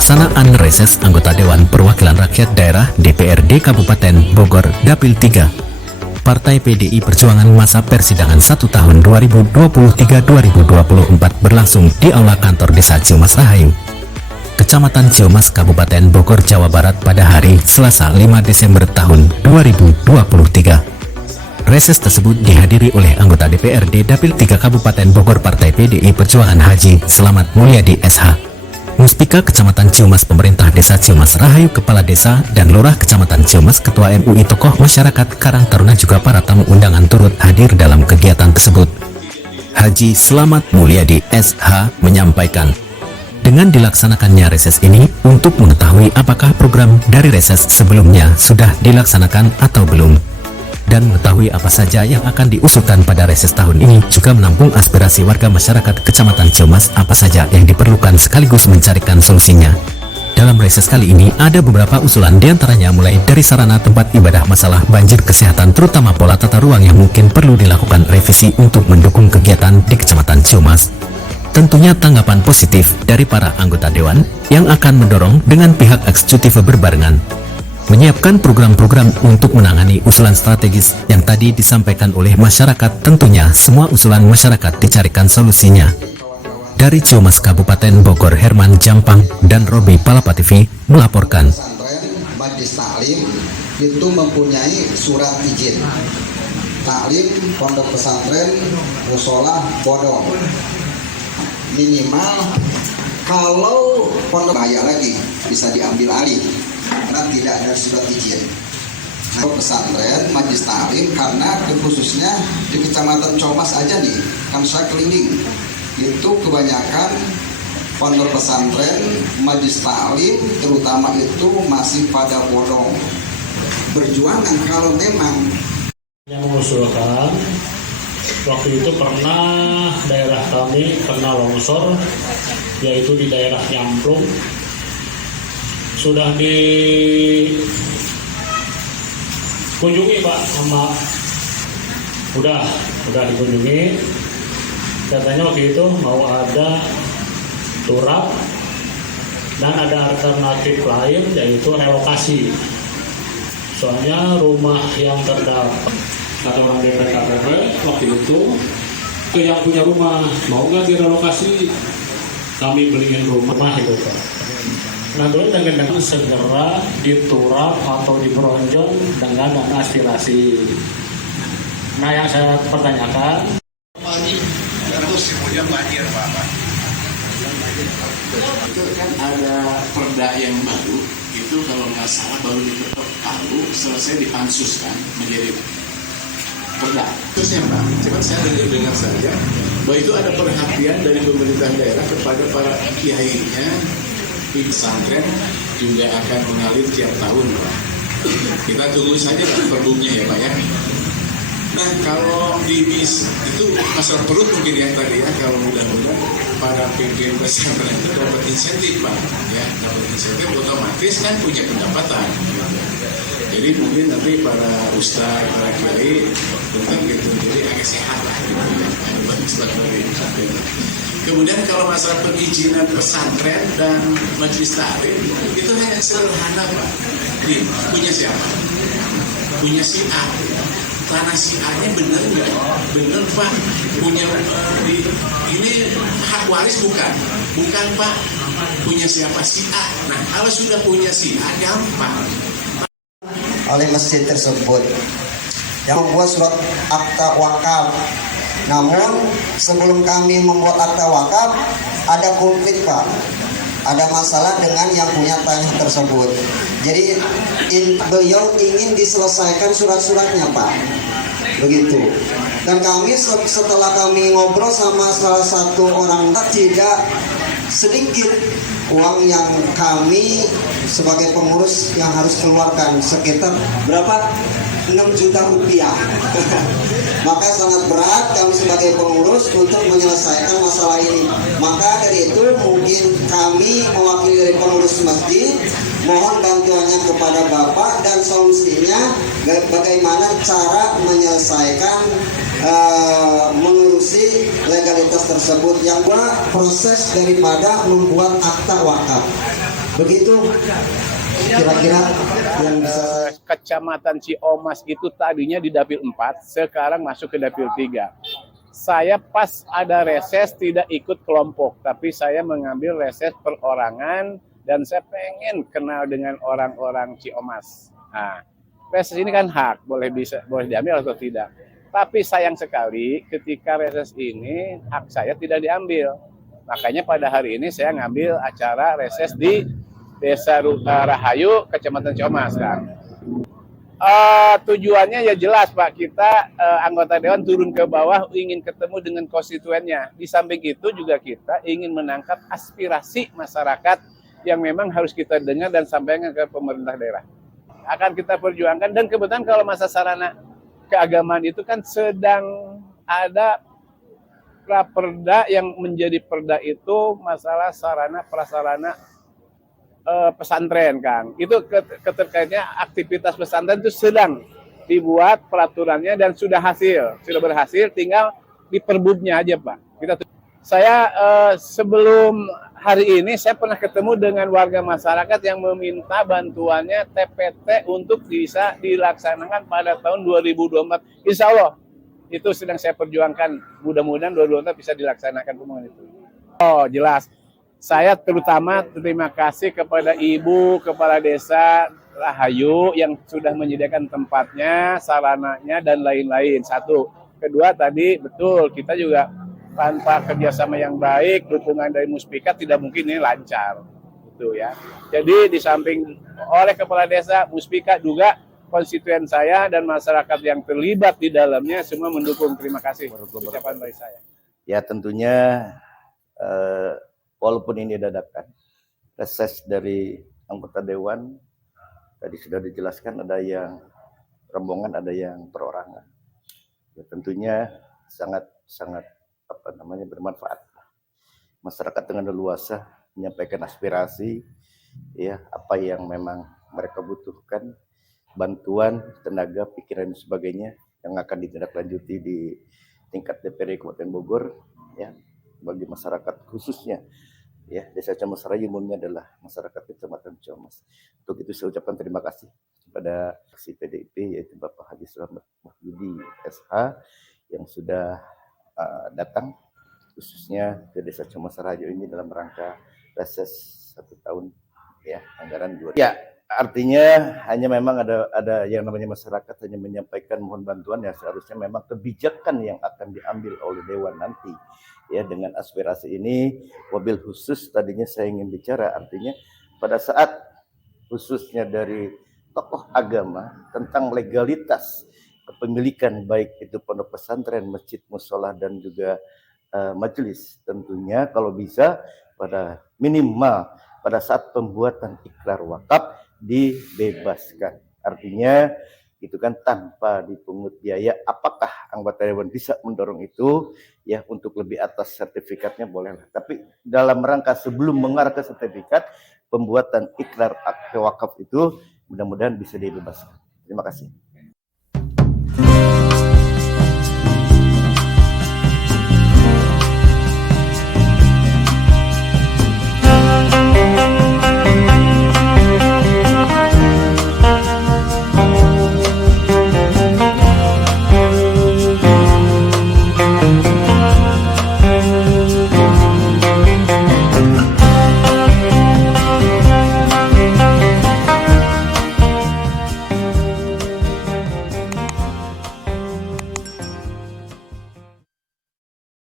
Pelaksanaan reses anggota Dewan Perwakilan Rakyat Daerah DPRD Kabupaten Bogor Dapil 3 Partai PDI Perjuangan masa persidangan 1 tahun 2023-2024 berlangsung di Aula Kantor Desa Ciumas Rahayu, Kecamatan Ciumas, Kabupaten Bogor, Jawa Barat pada hari Selasa 5 Desember tahun 2023. Reses tersebut dihadiri oleh anggota DPRD Dapil 3 Kabupaten Bogor Partai PDI Perjuangan Haji Selamat Mulyadi SH, Muspika Kecamatan Ciumas, Pemerintah Desa Ciumas Rahayu, Kepala Desa dan Lurah Kecamatan Ciumas, Ketua MUI, tokoh masyarakat, Karang Taruna, juga para tamu undangan turut hadir dalam kegiatan tersebut. Haji Selamat Mulyadi SH menyampaikan, dengan dilaksanakannya reses ini untuk mengetahui apakah program dari reses sebelumnya sudah dilaksanakan atau belum, dan mengetahui apa saja yang akan diusulkan pada reses tahun ini, juga menampung aspirasi warga masyarakat Kecamatan Ciumas apa saja yang diperlukan sekaligus mencarikan solusinya. Dalam reses kali ini ada beberapa usulan, diantaranya mulai dari sarana tempat ibadah, masalah banjir, kesehatan, terutama pola tata ruang yang mungkin perlu dilakukan revisi untuk mendukung kegiatan di Kecamatan Ciumas. Tentunya tanggapan positif dari para anggota Dewan yang akan mendorong dengan pihak eksekutif berbarengan menyiapkan program-program untuk menangani usulan strategis yang tadi disampaikan oleh masyarakat. Tentunya semua usulan masyarakat dicarikan solusinya. Dari Ciumas, Kabupaten Bogor, Herman Jampang dan Robi Palapa TV melaporkan. Pesantren Majlis Taklim itu mempunyai surat izin taklim pondok pesantren musola bodong. Minimal kalau pondok bahaya lagi bisa diambil alih karena tidak ada surat izin. Nah, pesantren Majlis Taklim, karena khususnya di Kecamatan Ciumas aja nih, kan saya keliling, itu kebanyakan pondok pesantren Majlis Taklim terutama itu masih pada bodong. Perjuangan kalau memang yang mengusulkan, waktu itu pernah daerah kami kena longsor, yaitu di daerah Nyamplung. Sudah dikunjungi Pak sama udah dikunjungi, katanya waktu itu mau ada turap dan ada alternatif lain yaitu relokasi, soalnya rumah yang terdampak, kata orang DPKPP waktu itu, ke yang punya rumah mau nggak direlokasi, kami beliin rumah itu Pak. Nah, dulu dengan segera diturap atau diberonjong dengan aspirasi. Nah, yang saya pertanyakan, terus kemudian banjir Pak. Itu kan ada perda yang baru, itu kalau nggak salah baru diketok palu, selesai dipansuskan menjadi perda. Terusnya Pak, cuma saya dengar saja bahwa itu ada perhatian dari pemerintah daerah kepada para kiainya. Di pesantren juga akan mengalir tiap tahun Pak. Kita tunggu saja perbuknya ya Pak ya. Nah, kalau di bis itu masalah perut mungkin yang tadi ya, kalau mudah-mudahan para pimpinan pesantren itu dapat insentif Pak ya, dapat insentif otomatis kan punya pendapatan gitu. Jadi mungkin nanti para ustaz, para kiai tentang gitu, jadi agak sehat lah gitu ya, ada bagus lah dari pesantren. Kemudian kalau masalah perizinan pesantren dan Majlis Taklim itu hanya sederhana Pak. Punya siapa? Punya si A. Tanah si A-nya benar nggak? Benar Pak. Punya ini hak waris bukan? Bukan Pak. Punya siapa? Si A. Nah, kalau sudah punya si A gampang. oleh masjid tersebut yang membuat surat akta wakaf. Namun sebelum kami membuat akta wakaf ada konflik Pak, ada masalah dengan yang punya tanah tersebut. Jadi beliau ingin diselesaikan surat-suratnya Pak, begitu. Dan kami setelah kami ngobrol sama salah satu orang, tidak sedikit uang yang kami sebagai pengurus yang harus keluarkan, sekitar berapa? 6 juta rupiah. Maka sangat berat kami sebagai pengurus untuk menyelesaikan masalah ini. Maka dari itu mungkin kami mewakili dari pengurus masjid mohon bantuannya kepada Bapak dan solusinya bagaimana cara menyelesaikan mengurusi legalitas tersebut, yang proses daripada membuat akta wakaf. Begitu kira-kira yang bisa Kecamatan Ciomas itu tadinya di Dapil 4, sekarang masuk ke Dapil 3. Saya pas ada reses tidak ikut kelompok, tapi saya mengambil reses perorangan dan saya pengen kenal dengan orang-orang Ciomas. Nah, reses ini kan hak, boleh diambil atau tidak. Tapi sayang sekali ketika reses ini hak saya tidak diambil. Makanya pada hari ini saya ngambil acara reses di Desa Rahayu, Kecamatan Ciomas kan. Tujuannya ya jelas Pak, kita anggota Dewan turun ke bawah ingin ketemu dengan konstituennya. Di samping itu juga kita ingin menangkap aspirasi masyarakat yang memang harus kita dengar dan sampaikan ke pemerintah daerah. Akan kita perjuangkan, dan kebetulan kalau masa sarana keagamaan itu kan sedang ada praperda yang menjadi perda itu masalah sarana prasarana pesantren kan. Itu keterkaitnya aktivitas pesantren itu sedang dibuat peraturannya dan sudah berhasil, tinggal diperbubnya aja Pak. Saya sebelum hari ini saya pernah ketemu dengan warga masyarakat yang meminta bantuannya TPT untuk bisa dilaksanakan pada tahun 2024. Insya Allah itu sedang saya perjuangkan. Mudah-mudahan 2024 bisa dilaksanakan pembangunan itu. Oh jelas. Saya terutama terima kasih kepada Ibu Kepala Desa Rahayu yang sudah menyediakan tempatnya, sarananya, dan lain-lain. Satu. Kedua tadi betul, kita juga tanpa kerjasama yang baik, dukungan dari Muspika tidak mungkin ini lancar. Gitu ya. Jadi di samping oleh Kepala Desa, Muspika juga konstituen saya dan masyarakat yang terlibat di dalamnya semua mendukung. Terima kasih ucapan dari saya. Ya tentunya walaupun ini dadakan, reses dari anggota Dewan, tadi sudah dijelaskan ada yang rombongan, ada yang perorangan. Ya, tentunya sangat bermanfaat. Masyarakat dengan leluasa menyampaikan aspirasi, ya apa yang memang mereka butuhkan, bantuan, tenaga, pikiran dan sebagainya yang akan ditindaklanjuti di tingkat DPRD Kabupaten Bogor, ya bagi masyarakat khususnya. Ya, Desa Ciomas Rahayu umumnya adalah masyarakat Kecamatan Ciomas. Untuk itu saya ucapkan terima kasih kepada fraksi PDIP yaitu Bapak Haji Slamet Mahyudi SH yang sudah datang khususnya ke Desa Ciomas Rahayu ini dalam rangka reses 1 tahun ya anggaran 2000. Ya, artinya hanya memang ada yang namanya masyarakat hanya menyampaikan mohon bantuan, ya seharusnya memang kebijakan yang akan diambil oleh Dewan nanti ya dengan aspirasi ini. Wabil khusus tadinya saya ingin bicara, artinya pada saat khususnya dari tokoh agama tentang legalitas kepemilikan baik itu pondok pesantren, masjid, mushola dan juga majelis, tentunya kalau bisa pada minimal pada saat pembuatan ikrar wakaf dibebaskan. Artinya itu kan tanpa dipungut biaya. Apakah anggota Dewan bisa mendorong itu ya untuk lebih atas sertifikatnya bolehlah. Tapi dalam rangka sebelum mengarah ke sertifikat, pembuatan ikrar akte wakaf itu mudah-mudahan bisa dibebaskan. Terima kasih.